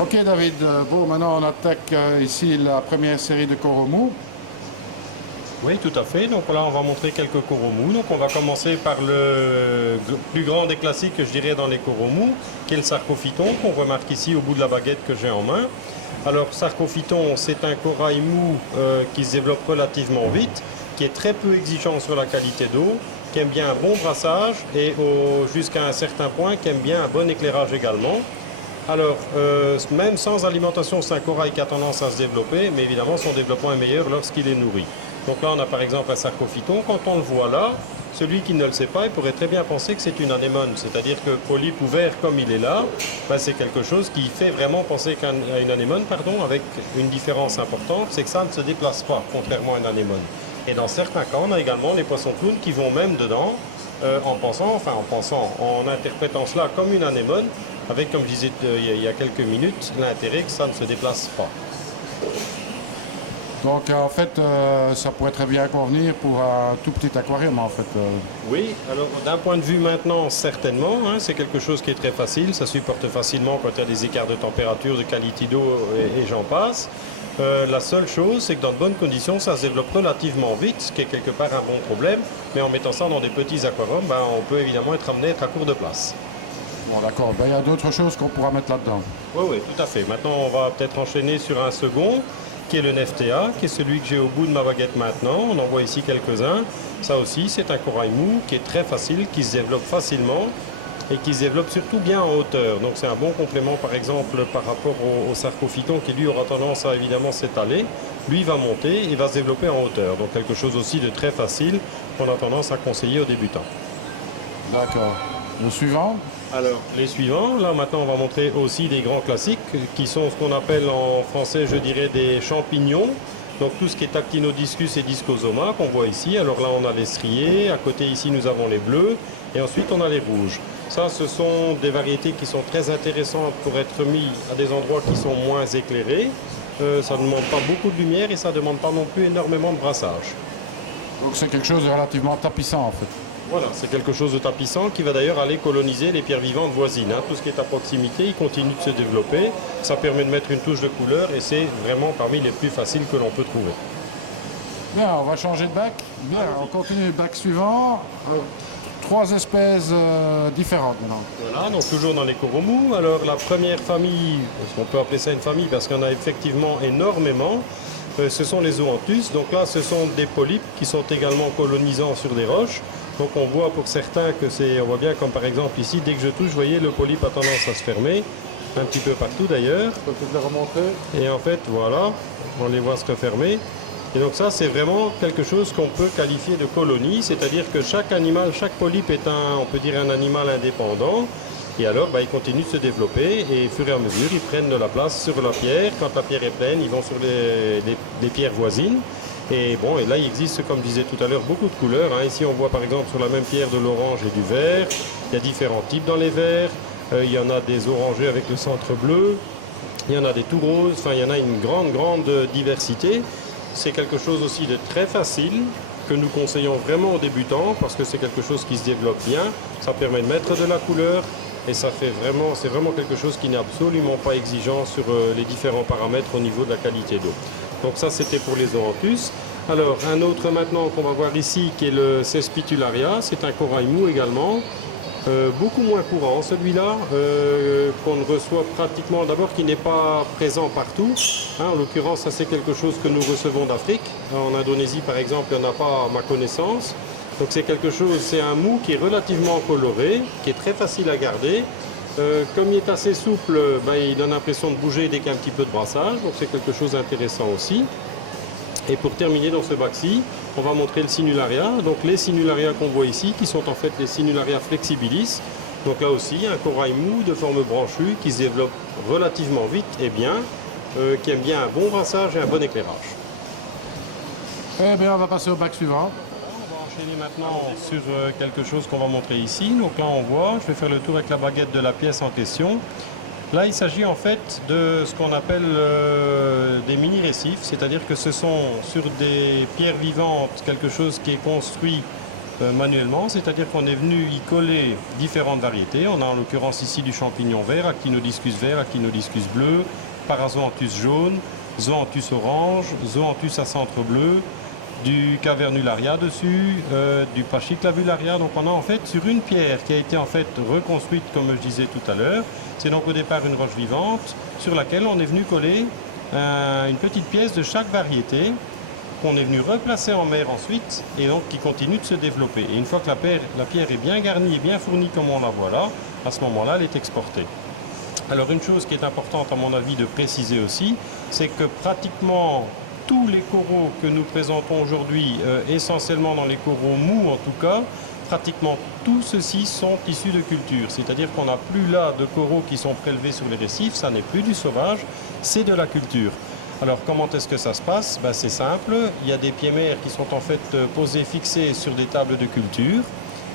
Ok David, bon maintenant on attaque ici la première série de Koromu. Oui, tout à fait. Donc là, on va montrer quelques Koromu. Donc on va commencer par le plus grand des classiques, je dirais, dans les Koromu, qui est le Sarcophyton, qu'on remarque ici au bout de la baguette que j'ai en main. Alors, Sarcophyton, c'est un corail mou qui se développe relativement vite, qui est très peu exigeant sur la qualité d'eau, qui aime bien un bon brassage et jusqu'à un certain point, qui aime bien un bon éclairage également. Alors, même sans alimentation, c'est un corail qui a tendance à se développer, mais évidemment, son développement est meilleur lorsqu'il est nourri. Donc là, on a par exemple un sarcophyton. Quand on le voit là, celui qui ne le sait pas, il pourrait très bien penser que c'est une anémone. C'est-à-dire que polype ouvert comme il est là, ben, c'est quelque chose qui fait vraiment penser à une anémone, pardon, avec une différence importante, c'est que ça ne se déplace pas, contrairement à une anémone. Et dans certains cas, on a également les poissons clowns qui vont même dedans, en interprétant cela comme une anémone, avec, comme je disais il y a quelques minutes, l'intérêt que ça ne se déplace pas. Donc en fait ça pourrait très bien convenir pour un tout petit aquarium en fait. Oui, alors d'un point de vue maintenant, certainement, hein, c'est quelque chose qui est très facile, ça supporte facilement quand il y a des écarts de température, de qualité d'eau et j'en passe. La seule chose, c'est que dans de bonnes conditions, ça se développe relativement vite, ce qui est quelque part un bon problème, mais en mettant ça dans des petits aquariums, ben, on peut évidemment être amené à être à court de place. Bon d'accord, ben, il y a d'autres choses qu'on pourra mettre là-dedans. Oui, oui, tout à fait. Maintenant, on va peut-être enchaîner sur un second, qui est le Neftea, qui est celui que j'ai au bout de ma baguette maintenant. On en voit ici quelques-uns. Ça aussi, c'est un corail mou qui est très facile, qui se développe facilement et qui se développe surtout bien en hauteur. Donc c'est un bon complément, par exemple, par rapport au sarcophyton qui, lui, aura tendance à évidemment s'étaler. Lui, il va monter et va se développer en hauteur. Donc quelque chose aussi de très facile qu'on a tendance à conseiller aux débutants. D'accord. Le suivant? Alors, les suivants, là maintenant on va montrer aussi des grands classiques qui sont ce qu'on appelle en français, je dirais, des champignons. Donc tout ce qui est Actinodiscus et Discosoma qu'on voit ici. Alors là on a les striés, à côté ici nous avons les bleus et ensuite on a les rouges. Ça, ce sont des variétés qui sont très intéressantes pour être mis à des endroits qui sont moins éclairés. Ça ne demande pas beaucoup de lumière et ça ne demande pas non plus énormément de brassage. Donc c'est quelque chose de relativement tapissant en fait. Voilà, c'est quelque chose de tapissant qui va d'ailleurs aller coloniser les pierres vivantes voisines. Hein. Tout ce qui est à proximité, il continue de se développer. Ça permet de mettre une touche de couleur et c'est vraiment parmi les plus faciles que l'on peut trouver. Bien, on va changer de bac. Bien, on continue le bac suivant. Trois espèces différentes maintenant. Voilà, donc toujours dans les Koromu. Alors la première famille, est-ce qu'on peut appeler ça une famille parce qu'il y en a effectivement énormément, ce sont les Zoanthus. Donc là, ce sont des polypes qui sont également colonisants sur des roches. Donc on voit pour certains que c'est, on voit bien comme par exemple ici, dès que je touche, vous voyez, le polype a tendance à se fermer, un petit peu partout d'ailleurs. Je peux peut-être les remontrer. Et en fait, voilà, on les voit se refermer. Et donc ça, c'est vraiment quelque chose qu'on peut qualifier de colonie, c'est-à-dire que chaque animal, chaque polype est on peut dire un animal indépendant. Et alors, bah, ils continuent de se développer et au fur et à mesure, ils prennent de la place sur la pierre. Quand la pierre est pleine, ils vont sur les pierres voisines. Et bon, et là, il existe, comme je disais tout à l'heure, beaucoup de couleurs. Hein. Ici, on voit par exemple sur la même pierre de l'orange et du vert. Il y a différents types dans les verts. Il y en a des orangés avec le centre bleu. Il y en a des tout roses. Enfin, il y en a une grande, grande diversité. C'est quelque chose aussi de très facile que nous conseillons vraiment aux débutants parce que c'est quelque chose qui se développe bien. Ça permet de mettre de la couleur et ça fait vraiment, c'est vraiment quelque chose qui n'est absolument pas exigeant sur les différents paramètres au niveau de la qualité d'eau. Donc ça, c'était pour les Zoanthus. Alors, un autre maintenant qu'on va voir ici qui est le Cespitularia. C'est un corail mou également. Beaucoup moins courant celui-là, qu'on ne reçoit pratiquement, d'abord qui n'est pas présent partout. Hein, en l'occurrence, ça c'est quelque chose que nous recevons d'Afrique. En Indonésie par exemple, il n'y en a pas à ma connaissance. Donc c'est quelque chose, c'est un mou qui est relativement coloré, qui est très facile à garder. Comme il est assez souple, ben, il donne l'impression de bouger dès qu'il y a un petit peu de brassage, donc c'est quelque chose d'intéressant aussi. Et pour terminer dans ce bac-ci, on va montrer le Sinularia. Donc les Sinularia qu'on voit ici, qui sont en fait les Sinularia flexibilis. Donc là aussi, un corail mou de forme branchue qui se développe relativement vite et bien, qui aime bien un bon brassage et un bon éclairage. Eh bien, on va passer au bac suivant. On va enchaîner maintenant sur quelque chose qu'on va montrer ici. Donc là, on voit, je vais faire le tour avec la baguette de la pièce en question. Là, il s'agit en fait de ce qu'on appelle des mini-récifs, c'est-à-dire que ce sont sur des pierres vivantes quelque chose qui est construit manuellement, c'est-à-dire qu'on est venu y coller différentes variétés. On a en l'occurrence ici du champignon vert, Actinodiscus vert, Actinodiscus bleu, Parazoanthus jaune, Zoanthus orange, Zoanthus à centre bleu, du Cavernularia dessus, du Pachysclavularia. Donc on a en fait sur une pierre qui a été en fait reconstruite comme je disais tout à l'heure. C'est donc au départ une roche vivante sur laquelle on est venu coller une petite pièce de chaque variété qu'on est venu replacer en mer ensuite et donc qui continue de se développer. Et une fois que la pierre est bien garnie et bien fournie comme on la voit là, à ce moment-là, elle est exportée. Alors une chose qui est importante à mon avis de préciser aussi, c'est que pratiquement tous les coraux que nous présentons aujourd'hui, essentiellement dans les coraux mous en tout cas, pratiquement tous ceux-ci sont issus de culture. C'est-à-dire qu'on n'a plus là de coraux qui sont prélevés sur les récifs, ça n'est plus du sauvage, c'est de la culture. Alors comment est-ce que ça se passe? C'est simple, il y a des pieds-mères qui sont en fait posés, fixés sur des tables de culture.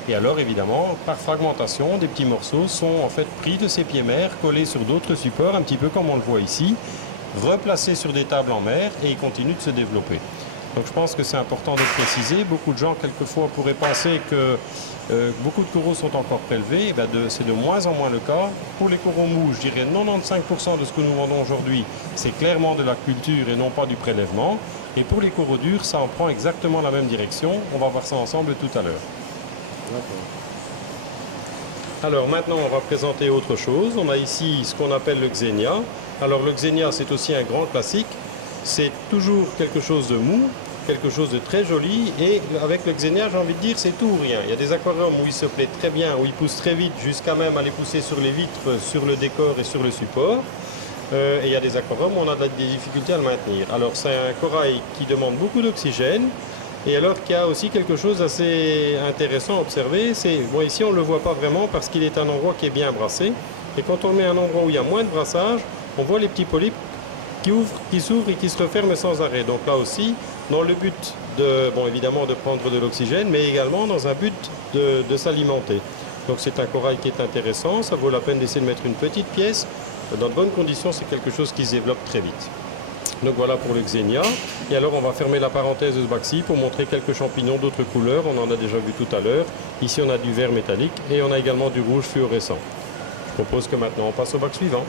Et alors évidemment, par fragmentation, des petits morceaux sont en fait pris de ces pieds-mères, collés sur d'autres supports, un petit peu comme on le voit ici, replacés sur des tables en mer et ils continuent de se développer. Donc je pense que c'est important de préciser. Beaucoup de gens quelquefois pourraient penser que beaucoup de coraux sont encore prélevés. C'est de moins en moins le cas. Pour les coraux mous, je dirais 95% de ce que nous vendons aujourd'hui, c'est clairement de la culture et non pas du prélèvement. Et pour les coraux durs, ça en prend exactement la même direction. On va voir ça ensemble tout à l'heure. Alors maintenant, on va présenter autre chose. On a ici ce qu'on appelle le xénia. Alors le xénia, c'est aussi un grand classique. C'est toujours quelque chose de mou, quelque chose de très joli. Et avec le xénia, j'ai envie de dire, c'est tout ou rien. Il y a des aquariums où il se plaît très bien, où il pousse très vite, jusqu'à même aller pousser sur les vitres, sur le décor et sur le support. Et il y a des aquariums où on a des difficultés à le maintenir. Alors c'est un corail qui demande beaucoup d'oxygène. Et alors qu'il y a aussi quelque chose d'assez intéressant à observer, c'est, bon ici on ne le voit pas vraiment parce qu'il est un endroit qui est bien brassé. Et quand on met un endroit où il y a moins de brassage, on voit les petits polypes qui s'ouvrent et qui se referment sans arrêt. Donc là aussi, dans le but de, bon évidemment de prendre de l'oxygène, mais également dans un but de s'alimenter. Donc c'est un corail qui est intéressant, ça vaut la peine d'essayer de mettre une petite pièce. Dans de bonnes conditions, c'est quelque chose qui se développe très vite. Donc voilà pour le xénia. Et alors on va fermer la parenthèse de ce bac-ci pour montrer quelques champignons d'autres couleurs. On en a déjà vu tout à l'heure. Ici on a du vert métallique et on a également du rouge fluorescent. Je propose que maintenant on passe au bac suivant.